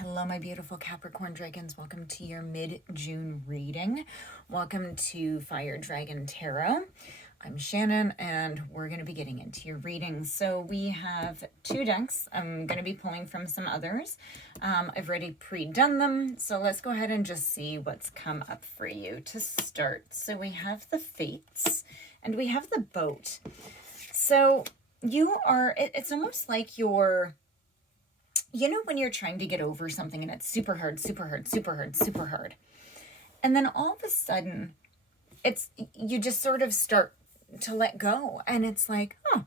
Hello, my beautiful Capricorn dragons. Welcome to your mid-June reading. Welcome to Fire Dragon Tarot. I'm Shannon, and we're going to be getting into your reading. So we have two decks. I'm going to be pulling from some others. I've already pre-done them, so let's go ahead and just see what's come up for you to start. So we have the Fates, and we have the Boat. So it's almost like you're... You know when you're trying to get over something and it's super hard, super hard, super hard, super hard. And then all of a sudden, you just sort of start to let go. And it's like, oh,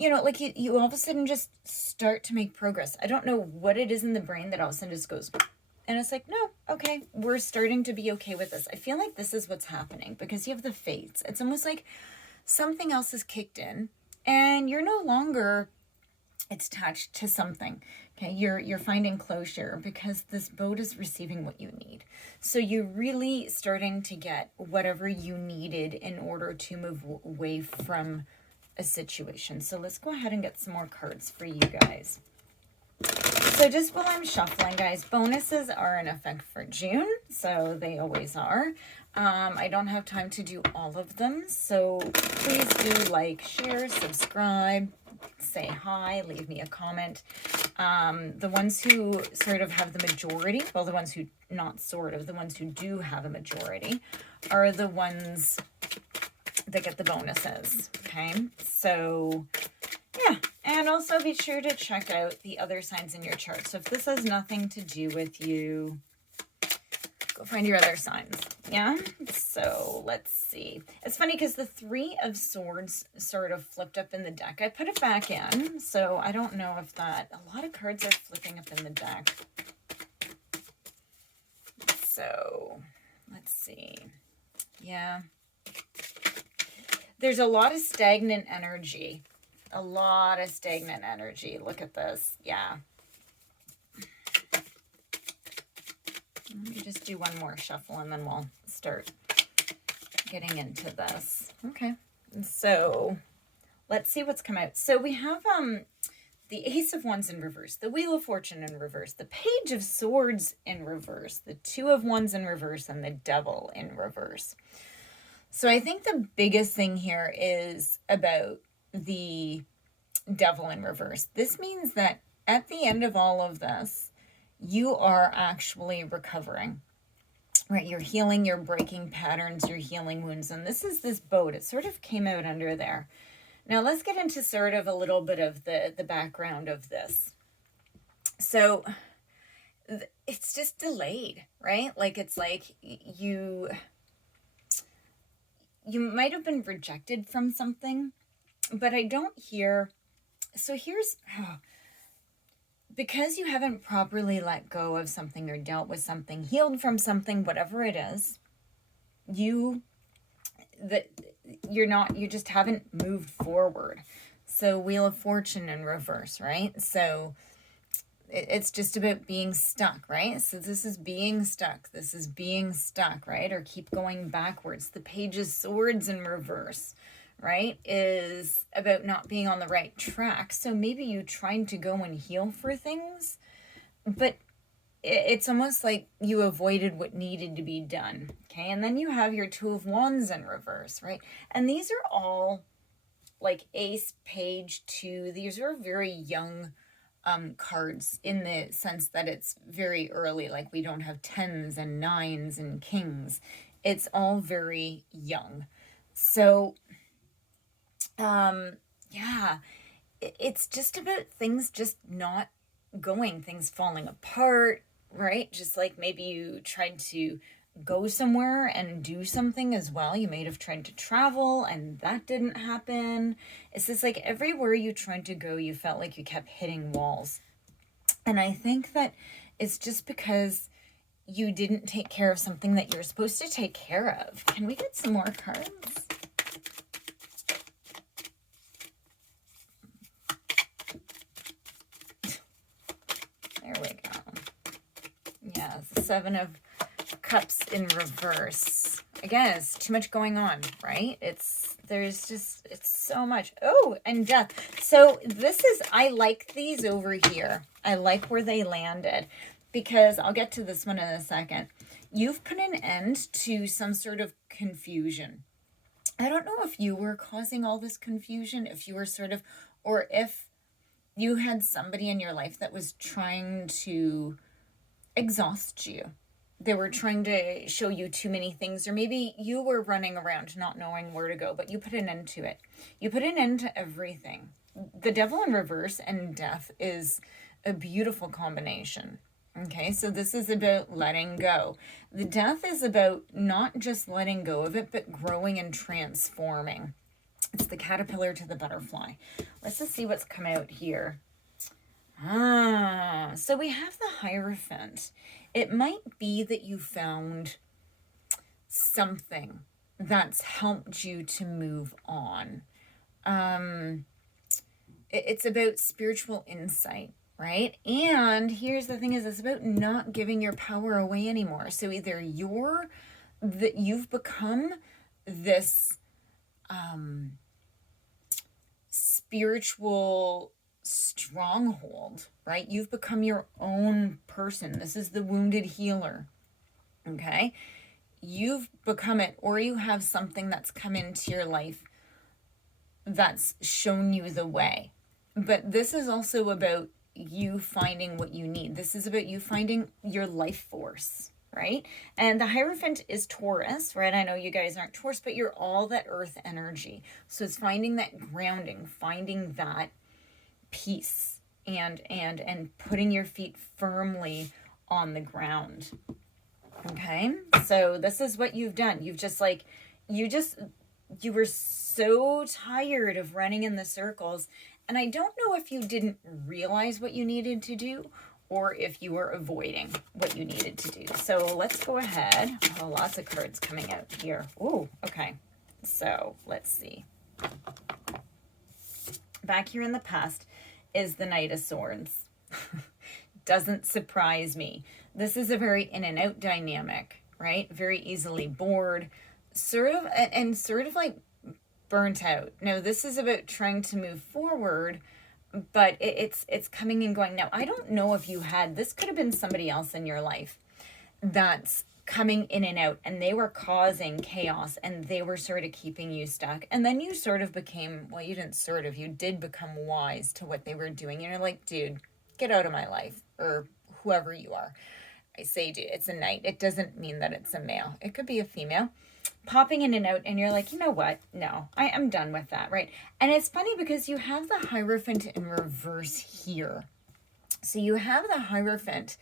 like you all of a sudden just start to make progress. I don't know what it is in the brain that all of a sudden just goes, and it's like, no, okay, we're starting to be okay with this. I feel like this is what's happening because you have the Fates. It's almost like something else has kicked in and you're no longer... It's attached to something. Okay, you're finding closure because this boat is receiving what you need. So you're really starting to get whatever you needed in order to move away from a situation. So let's go ahead and get some more cards for you guys. So just while I'm shuffling, guys, bonuses are in effect for June, so they always are. I don't have time to do all of them, so please do like, share, subscribe, say hi, leave me a comment. The ones who sort of have the majority, well, the ones who the ones who do have a majority are the ones that get the bonuses, okay? So, yeah, and also be sure to check out the other signs in your chart. So if this has nothing to do with you, go find your other signs, yeah? So let's see. It's funny because the Three of Swords sort of flipped up in the deck. I put it back in, so I don't know if that... A lot of cards are flipping up in the deck. So let's see. Yeah. There's a lot of stagnant energy. A lot of stagnant energy. Look at this. Yeah. Let me just do one more shuffle and then we'll start getting into this. Okay. So let's see what's come out. So we have the Ace of Wands in reverse, the Wheel of Fortune in reverse, the Page of Swords in reverse, the Two of Wands in reverse, and the Devil in reverse. So I think the biggest thing here is about the Devil in reverse. This means that at the end of all of this, you are actually recovering, right? You're healing, you're breaking patterns, you're healing wounds. And this is this boat. It sort of came out under there. Now let's get into sort of a little bit of the background of this. So it's just delayed, right? Like it's like you might have been rejected from something, but I don't hear... So here's... because you haven't properly let go of something or dealt with something, healed from something, whatever it is, you just haven't moved forward. So Wheel of Fortune in reverse, right? So it's just about being stuck, right? So this is being stuck. This is being stuck, right? Or keep going backwards. The Page of Swords in reverse, right, is about not being on the right track. So maybe you trying to go and heal for things, but it's almost like you avoided what needed to be done, okay? And then you have your Two of Wands in reverse, right? And these are all like Ace, Page, Two. These are very young cards in the sense that it's very early. Like we don't have tens and nines and kings. It's all very young. So... yeah, it's just about things just not going, things falling apart, right? Just like maybe you tried to go somewhere and do something as well. You might have tried to travel and that didn't happen. It's just like everywhere you tried to go, you felt like you kept hitting walls. And I think that it's just because you didn't take care of something that you're supposed to take care of. Can we get some more cards? There we go. Yeah, Seven of Cups in reverse. Again, it's too much going on, right? It's so much. Oh, and death. So this is, I like these over here. I like where they landed, because I'll get to this one in a second. You've put an end to some sort of confusion. I don't know if you were causing all this confusion, if you were sort of, or if you had somebody in your life that was trying to exhaust you. They were trying to show you too many things, or maybe you were running around not knowing where to go, but you put an end to it. You put an end to everything. The devil in reverse and death is a beautiful combination. Okay, so this is about letting go. The death is about not just letting go of it, but growing and transforming. It's the caterpillar to the butterfly. Let's just see what's come out here. So we have the Hierophant. It might be that you found something that's helped you to move on. It's about spiritual insight, right? And here's the thing, is it's about not giving your power away anymore. So either you've become this spiritual stronghold, right? You've become your own person. This is the wounded healer. Okay? You've become it, or you have something that's come into your life that's shown you the way. But this is also about you finding what you need. This is about you finding your life force, right? And the Hierophant is Taurus, right? I know you guys aren't Taurus, but you're all that earth energy. So it's finding that grounding, finding that peace, and putting your feet firmly on the ground. Okay? So this is what you've done. You were so tired of running in the circles, and I don't know if you didn't realize what you needed to do, or if you were avoiding what you needed to do. So let's go ahead. Oh, lots of cards coming out here. Oh, okay. So let's see. Back here in the past is the Knight of Swords. Doesn't surprise me. This is a very in and out dynamic, right? Very easily bored, sort of like burnt out. Now, this is about trying to move forward, but it's coming and going. Now, I don't know if you had, this could have been somebody else in your life that's coming in and out, and they were causing chaos, and they were sort of keeping you stuck. And then you sort of became, well, you did become wise to what they were doing. And you're like, dude, get out of my life, or whoever you are. I say, dude, it's a knight. It doesn't mean that it's a male. It could be a female popping in and out, and you're like, you know what? No, I am done with that, right? And it's funny because you have the Hierophant in reverse here. So you have the Hierophant,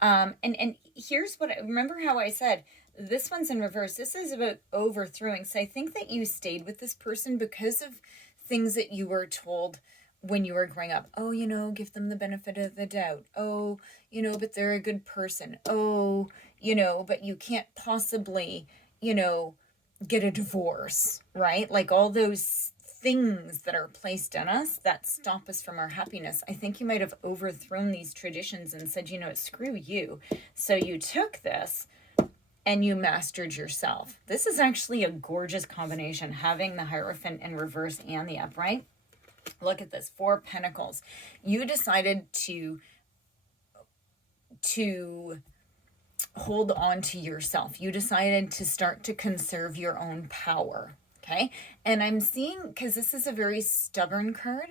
and here's what remember how I said this one's in reverse. This is about overthrowing. So I think that you stayed with this person because of things that you were told when you were growing up. Oh, give them the benefit of the doubt. Oh, but they're a good person. Oh, but you can't possibly, get a divorce, right? Like all those things that are placed on us that stop us from our happiness. I think you might have overthrown these traditions and said, screw you. So you took this and you mastered yourself. This is actually a gorgeous combination, having the Hierophant in reverse and the upright. Look at this, 4 Pentacles. You decided to hold on to yourself. You decided to start to conserve your own power. Okay. And I'm seeing, because this is a very stubborn card,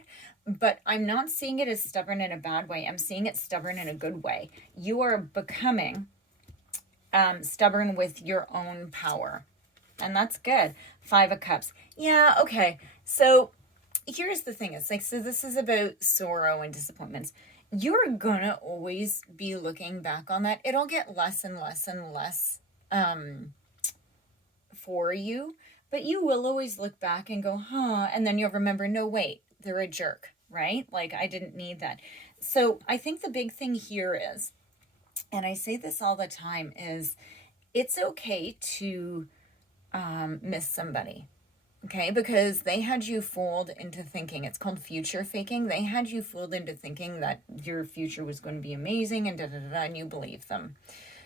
but I'm not seeing it as stubborn in a bad way. I'm seeing it stubborn in a good way. You are becoming stubborn with your own power. And that's good. 5 of Cups. Yeah. Okay. So here's the thing. It's like, so this is about sorrow and disappointments. You're gonna always be looking back on that. It'll get less and less and less for you, but you will always look back and go, and then you'll remember, no, wait, they're a jerk, right? Like, I didn't need that. So I think the big thing here is, and I say this all the time, is it's okay to miss somebody. Okay, because they had you fooled into thinking, it's called future faking. They had you fooled into thinking that your future was going to be amazing and and you believed them.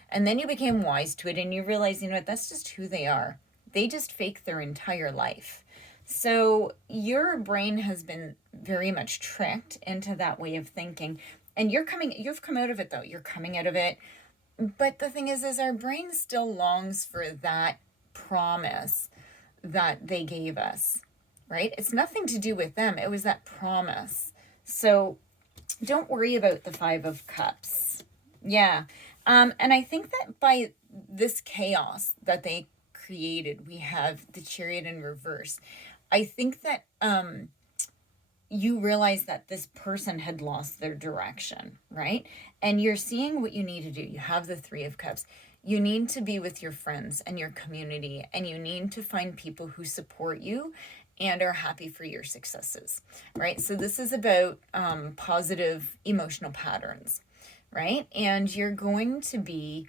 And then you became wise to it and you realize, that's just who they are. They just fake their entire life. So your brain has been very much tricked into that way of thinking. And you've come out of it though. You're coming out of it. But the thing is our brain still longs for that promise that they gave us, right? It's nothing to do with them. It was that promise. So don't worry about the Five of Cups. Yeah. And I think that by this chaos that they created, we have the Chariot in reverse. I think that you realize that this person had lost their direction, right? And you're seeing what you need to do. You have the Three of Cups. You need to be with your friends and your community, and you need to find people who support you and are happy for your successes, right? So this is about positive emotional patterns, right? And you're going to be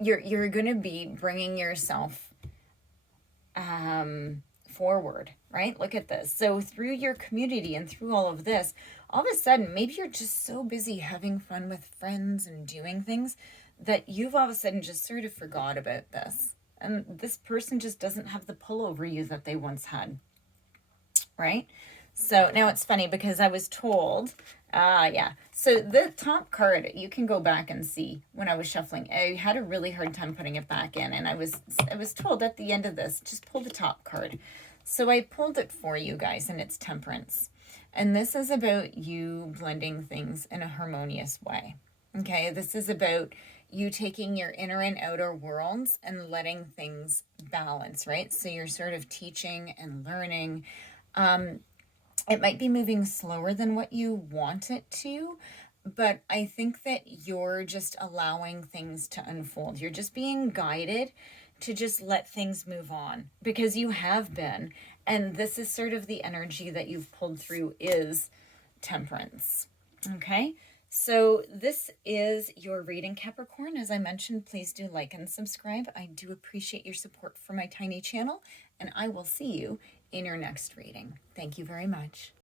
you're going to be bringing yourself forward, right? Look at this. So through your community and through all of this, all of a sudden, maybe you're just so busy having fun with friends and doing things that you've all of a sudden just sort of forgot about this. And this person just doesn't have the pull over you that they once had, right? So now it's funny because I was told, yeah. So the top card, you can go back and see when I was shuffling. I had a really hard time putting it back in, and I was told at the end of this, just pull the top card. So I pulled it for you guys, and it's Temperance. And this is about you blending things in a harmonious way. Okay, this is about you taking your inner and outer worlds and letting things balance, right? So you're sort of teaching and learning. It might be moving slower than what you want it to, but I think that you're just allowing things to unfold. You're just being guided to just let things move on because you have been. And this is sort of the energy that you've pulled through is Temperance. Okay. So this is your reading, Capricorn. As I mentioned, please do like and subscribe. I do appreciate your support for my tiny channel, and I will see you in your next reading. Thank you very much.